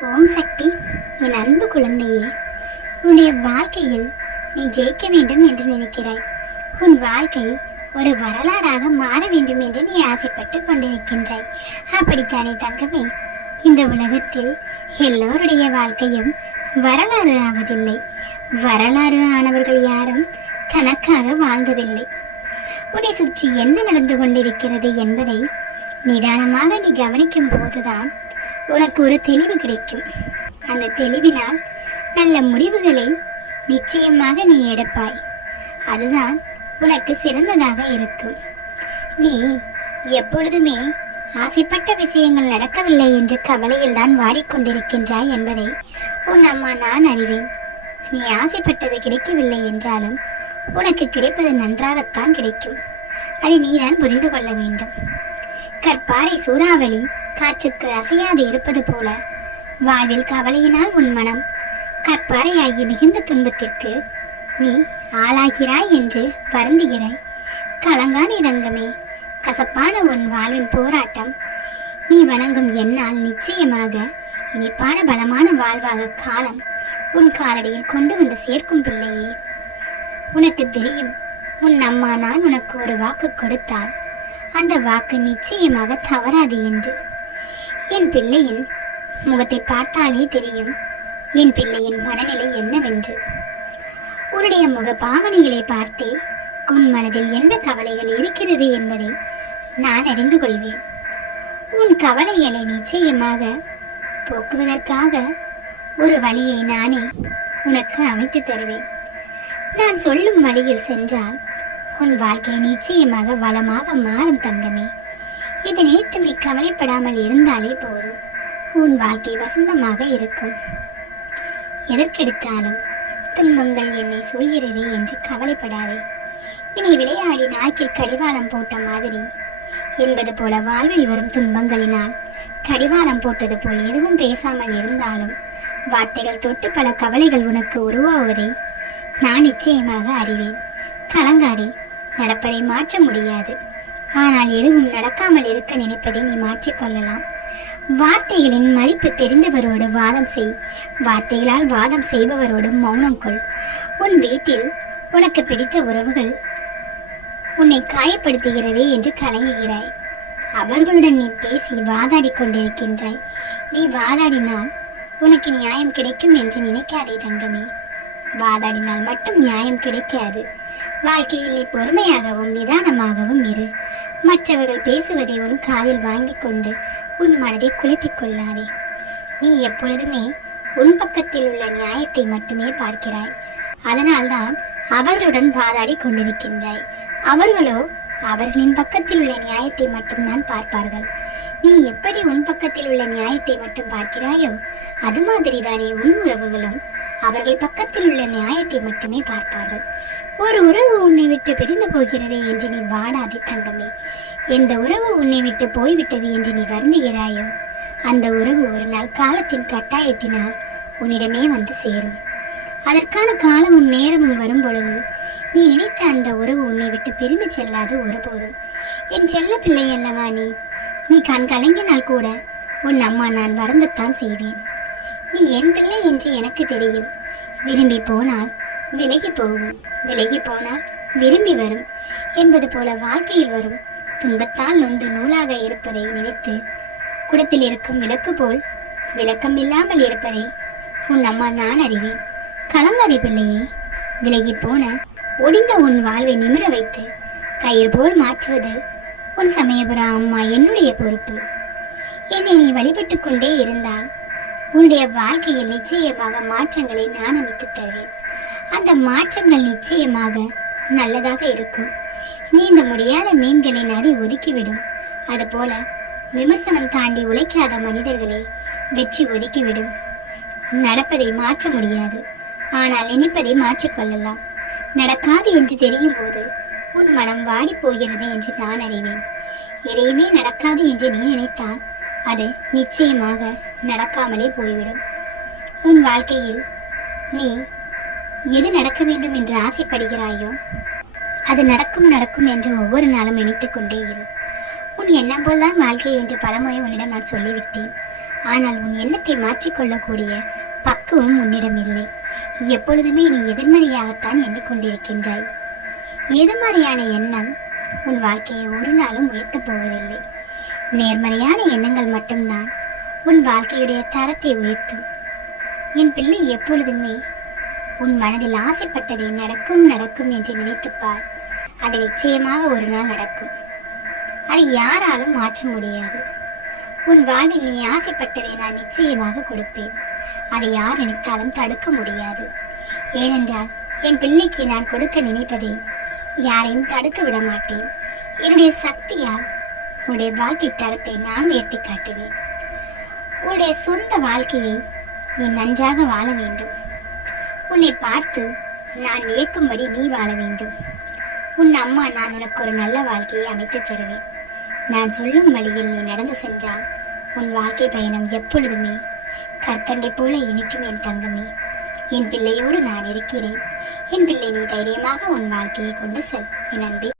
ஓம் சக்தி என் அன்பு குழந்தையே உன்னுடைய வாழ்க்கையில் நீ ஜெயிக்க வேண்டும் என்று நினைக்கிறாய். உன் வாழ்க்கை ஒரு வரலாறாக மாற வேண்டும் என்று நீ ஆசைப்பட்டு கொண்டிருக்கின்றாய். அப்படித்தானே தங்கமே இந்த உலகத்தில் எல்லோருடைய வாழ்க்கையும் வரலாறு ஆவதில்லை. வரலாறு ஆனவர்கள் யாரும் தனக்காக வாழ்ந்ததில்லை. உன்னை சுற்றி என்ன நடந்து கொண்டிருக்கிறது என்பதை நிதானமாக நீ கவனிக்கும் போதுதான் உனக்கு ஒரு தெளிவு கிடைக்கும். அந்த தெளிவினால் நல்ல முடிவுகளை நிச்சயமாக நீ எடுப்பாய். அதுதான் உனக்கு சிறந்ததாக இருக்கும். நீ எப்பொழுதுமே ஆசைப்பட்ட விஷயங்கள் நடக்கவில்லை என்று கவலையில் தான் வாடிக்கொண்டிருக்கின்றாய் என்பதை உன் அம்மா நான் அறிவேன். நீ ஆசைப்பட்டது கிடைக்கவில்லை என்றாலும் உனக்கு கிடைப்பது நன்றாகத்தான் கிடைக்கும். அதை நீதான் புரிந்து கொள்ள வேண்டும். கற்பாறை சூறாவளி காற்றுக்கு அசையாது இருப்பது போல. வாழ்வில் கவலையினால் உன் மனம். கற்பாறையாகி மிகுந்த துன்பத்திற்கு நீ ஆளாகிறாய் என்று வருந்துகிறாய். கலங்காதே தங்கமே. கசப்பான உன் வாழ்வின் போராட்டம். நீ வணங்கும் என்னால் நிச்சயமாக இனிப்பான பலமான வாழ்வாக காலம் உன் காலடியில் கொண்டு வந்து சேர்க்கும் பிள்ளையே. உனக்கு தெரியும் உன் அம்மா நான் உனக்கு ஒரு வாக்கு கொடுத்தால் அந்த வாக்கு நிச்சயமாக தவறாது என்று. என் பிள்ளையின் முகத்தை பார்த்தாலே தெரியும். என் பிள்ளையின் மனநிலை என்னவென்று. உன்னுடைய முக பாவனைகளை பார்த்தே உன் மனதில் என்ன கவலைகள் இருக்கிறது என்பதை நான் அறிந்து கொள்வேன். உன் கவலைகளை நிச்சயமாக போக்குவதற்காக ஒரு வழியை நானே உனக்கு அமைத்து தருவேன். நான் சொல்லும் வழியில் சென்றால் உன் வாழ்க்கை நிச்சயமாக வளமாக மாறும் தங்கமே. இதை நினைத்து நீ கவலைப்படாமல் இருந்தாலே போதும். உன் வாழ்க்கை வசந்தமாக இருக்கும். எதற்கெடுத்தாலும் துன்பங்கள் என்னை சொல்கிறதே என்று கவலைப்படாதே. இனி விளையாடி நாய்க்கில் கடிவாளம் போட்ட மாதிரி. என்பது போல வாழ்வில் வரும் துன்பங்களினால் கடிவாளம் போட்டது போல் எதுவும் பேசாமல் இருந்தாலும் வார்த்தைகள் தொட்டு பல கவலைகள் உனக்கு உருவாவதை நான் நிச்சயமாக அறிவேன். கலங்காதே. நடப்பதை மாற்ற முடியாது. ஆனால் எதுவும் நடக்காமல் இருக்க நினைப்பதை நீ மாற்றிக்கொள்ளலாம். வார்த்தைகளின் மதிப்பு தெரிந்தவரோடு வாதம் செய். வார்த்தைகளால் வாதம் செய்பவரோடு மௌனம் கொள். உன் வீட்டில் உனக்கு பிடித்த உறவுகள் உன்னை காயப்படுத்துகிறதே என்று கலங்குகிறாய். அவர்களுடன் நீ பேசி வாதாடி கொண்டிருக்கின்றாய். நீ வாதாடினால் உனக்கு நியாயம் கிடைக்கும் என்று நினைக்காதே தங்கமே. வாதாடினால் மட்டும் நியாயம் கிடைக்காது. வாழ்க்கையில் நீ பொறுமையாகவும் நிதானமாகவும் இரு. மற்றவர்கள் பேசுவதை உன் காதில் வாங்கி கொண்டு உன் மனதை குழப்பிக் கொள்ளாதே. நீ எப்பொழுதுமே உன் பக்கத்தில் உள்ள நியாயத்தை மட்டுமே பார்க்கிறாய். அதனால்தான் அவர்களுடன் வாதாடி கொண்டிருக்கின்றாய். அவர்களோ அவர்களின் பக்கத்தில் உள்ள நியாயத்தை மட்டும்தான் பார்ப்பார்கள். நீ எப்படி உன் பக்கத்தில் உள்ள நியாயத்தை மட்டும் பார்க்கிறாயோ அது மாதிரிதானே உன் உறவுகளும் அவர்கள் பக்கத்தில் உள்ள நியாயத்தை மட்டுமே பார்ப்பார்கள். ஒரு உறவு உன்னை விட்டு பிரிந்து போகிறது என்று நீ வாடாதே தங்கமே. எந்த உறவு உன்னை விட்டு போய்விட்டது என்று நீ வருந்துகிறாயோ அந்த உறவு ஒரு நாள் காலத்தின் கட்டாயத்தினால் உன்னிடமே வந்து சேரும். அதற்கான காலமும் நேரமும் வரும் பொழுது நீ நினைத்த அந்த உறவு உன்னை விட்டு பிரிந்து செல்லாது ஒருபோதும். என் செல்ல பிள்ளை அல்லவா நீ? நீ கண் கலங்கினால் கூட உன் அம்மா நான் வருந்தத்தான் செய்வேன். நீ என் பிள்ளை என்று எனக்கு தெரியும். விரும்பி போனால் விலகி போகும். விலகி போனால் விரும்பி வரும் என்பது போல வாழ்க்கையில் வரும். துன்பத்தால் நொந்து நூலாக இருப்பதை நினைத்து குடத்தில் இருக்கும் விளக்கு போல் விளக்கம் இல்லாமல் இருப்பதை உன் அம்மா நான் அறிவேன். கலங்காதே பிள்ளையே. விலகி போன ஒடிந்த உன் வாழ்வை நிமிர வைத்து கயிறு போல் மாற்றுவது உன் சமயபுரம் அம்மா என்னுடைய பொறுப்பு. என்னை நீ வழிபட்டு கொண்டே இருந்தால் உன்னுடைய வாழ்க்கையில் நிச்சயமாக மாற்றங்களை நான் அமைத்து தருவேன். அந்த மாற்றங்கள் நிச்சயமாக நல்லதாக இருக்கும். நீந்த முடியாத மீன்களை நதி ஒதுக்கிவிடும். அதுபோல விமர்சனம் தாண்டி உழைக்காத மனிதர்களை வெற்றி ஒதுக்கிவிடும். நடப்பதை மாற்ற முடியாது. ஆனால் நினைப்பதை மாற்றிக்கொள்ளலாம் நடக்காது என்று தெரியும் போது உன் மனம் வாடி போகிறது என்று நான் அறிவேன். எதையுமே நடக்காது என்று நீ நினைத்தால் அது நிச்சயமாக நடக்காமலே போய்விடும். உன் வாழ்க்கையில் நீ எது நடக்க வேண்டும் என்று ஆசைப்படுகிறாயோ அது நடக்கும் நடக்கும் என்று ஒவ்வொரு நாளும் நினைத்து கொண்டே இரு. உன் எண்ணம் போல்தான் வாழ்க்கை என்று பலமுறை உன்னிடம் நான் சொல்லிவிட்டேன். ஆனால் உன் எண்ணத்தை மாற்றிக்கொள்ளக்கூடிய பக்குவம் உன்னிடம் இல்லை. எப்பொழுதுமே நீ எதிர்மறையாகத்தான் எண்ணிக்கொண்டிருக்கின்றாய். எதிர்மறையான எண்ணம் உன் வாழ்க்கையை ஒரு நாளும் உயர்த்தப் போவதில்லை. நேர்மறையான எண்ணங்கள் மட்டும்தான் உன் வாழ்க்கையுடைய தரத்தை உயர்த்தும். என் பிள்ளை எப்பொழுதுமே உன் மனதில் ஆசைப்பட்டதை நடக்கும் நடக்கும் என்று நினைத்துப்பார். அது நிச்சயமாக ஒரு நாள் நடக்கும். அதை யாராலும் மாற்ற முடியாது. உன் வாழ்வில் நீ ஆசைப்பட்டதை நான் நிச்சயமாக கொடுப்பேன். அதை யார் நினைத்தாலும் தடுக்க முடியாது. ஏனென்றால் என் பிள்ளைக்கு நான் கொடுக்க நினைப்பதை யாரையும் தடுக்க விட மாட்டேன் என்னுடைய சக்தியால் உன்னுடைய வாழ்க்கை தரத்தை நான் உயர்த்தி காட்டுவேன். உன்னுடைய சொந்த வாழ்க்கையை நீ நன்றாக வாழ வேண்டும். உன்னை பார்த்து நான் வியக்கும்படி நீ வாழ வேண்டும். உன் அம்மா நான் உனக்கு ஒரு நல்ல வாழ்க்கையை அமைத்து தருவேன். நான் சொல்லும் வழியில் நீ நடந்து சென்றால் உன் வாழ்க்கை பயணம் எப்பொழுதுமே கற்கண்டை போல இனிக்கும் என் தங்கமே. என் பிள்ளையோடு நான் இருக்கிறேன். என் பிள்ளை நீ தைரியமாக உன் வாழ்க்கையை கொண்டு செல் என் அன்பே.